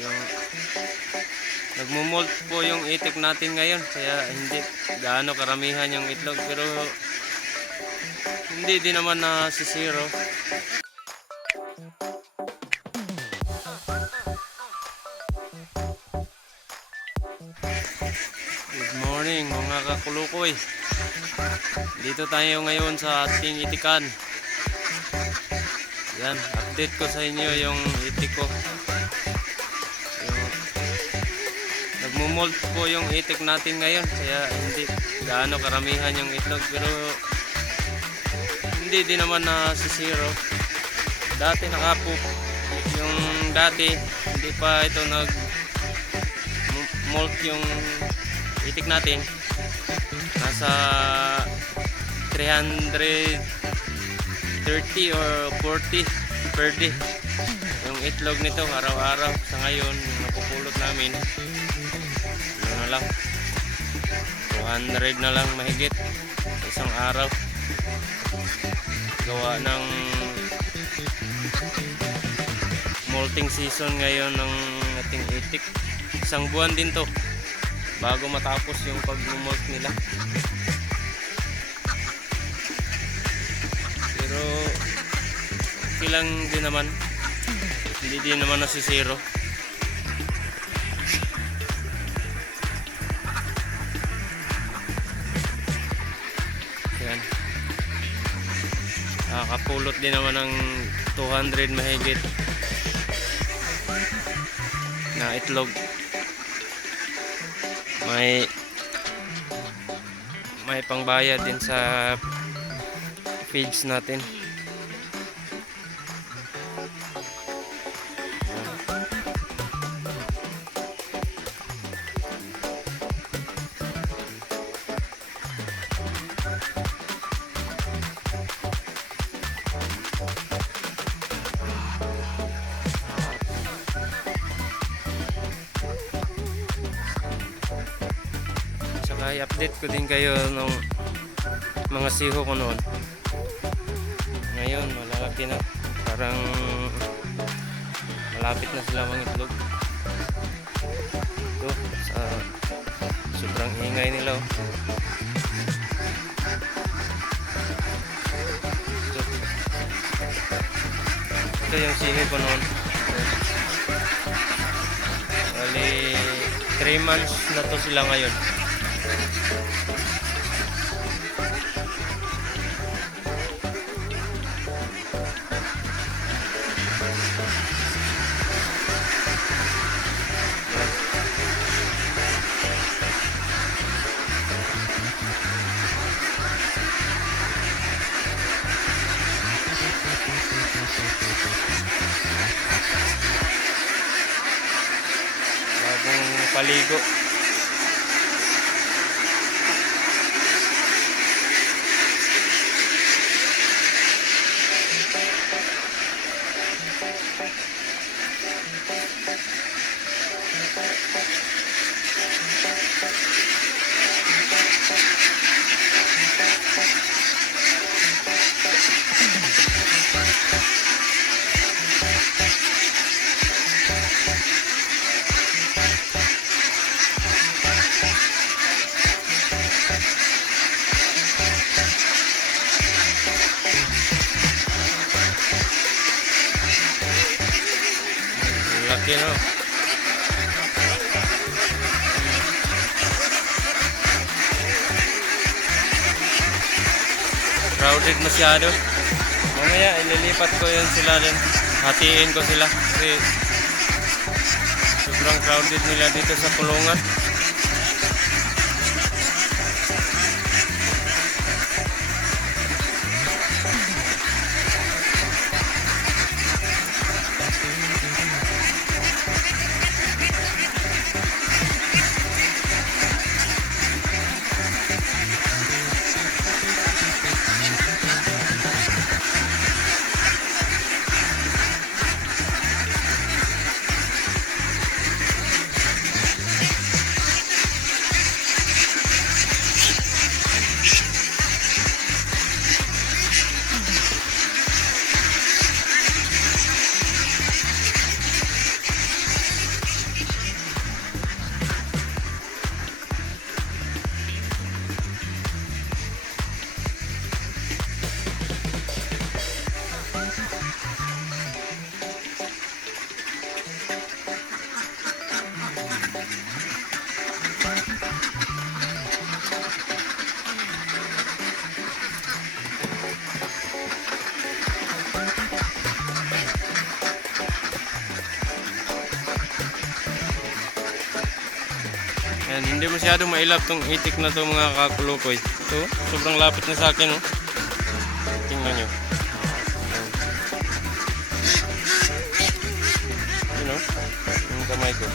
Yung nagmumolt po yung itik natin ngayon, kaya hindi gaano karamihan yung itlog, pero hindi din naman na sisiro. Good morning mga kakulukoy. Dito tayo ngayon sa ating itikan. Yan, update ko sa inyo yung itik ko. Nagmumolt po yung itik natin ngayon, kaya hindi gaano karamihan yung itlog, pero hindi din naman na sisiro. Dati nakapoop yung dati, hindi pa ito nag molt yung itik natin. Nasa 330 or 40 per day yung itlog nito araw-araw. Sa ngayon yung napupulot namin ano na lang, 200 na lang mahigit isang araw, gawa ng molting season ngayon ng ating itik. Isang buwan din to bago matapos yung pag-molt nila, pero okay lang din naman, hindi din naman nasisiro. Yan, nakakapulot din naman ng 200 mahigit na itlog. May pangbayad din sa feeds natin. I-update ko din kayo ng mga siho ko noon. Ngayon malalaki na, parang malapit na sila mga itlog. Ito, sa sobrang ingay nila oh. Ito yung siho ko noon. Bali 3 months na to sila ngayon. Bagong paligo. Laki no. Crowded masyado. Mamaya ililipat ko yun sila din. Hatiin ko sila kasi sobrang crowded nila dito sa kulungan. Yan, hindi masyadong mailap tong itik na to mga kakulukoy. Ito, sobrang lapit na sa akin, oh. Tingnan nyo. Yun, oh. Yung kamay ko.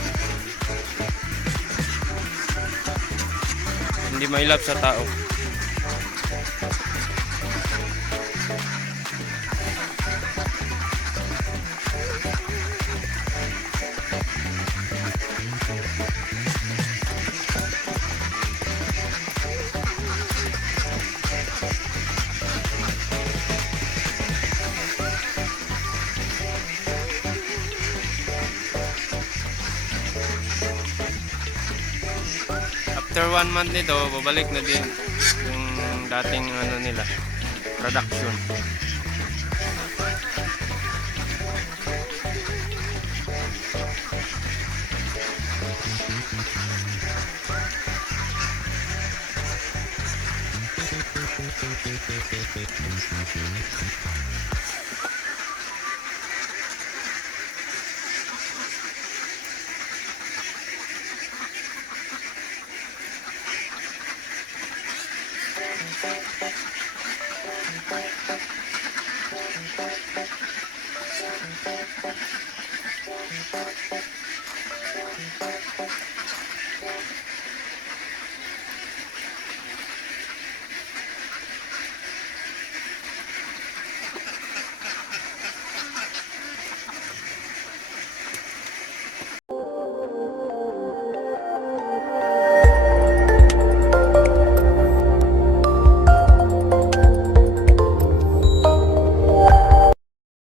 Hindi mailap sa tao. After 1 month nito, babalik na din yung dating ano nila, production.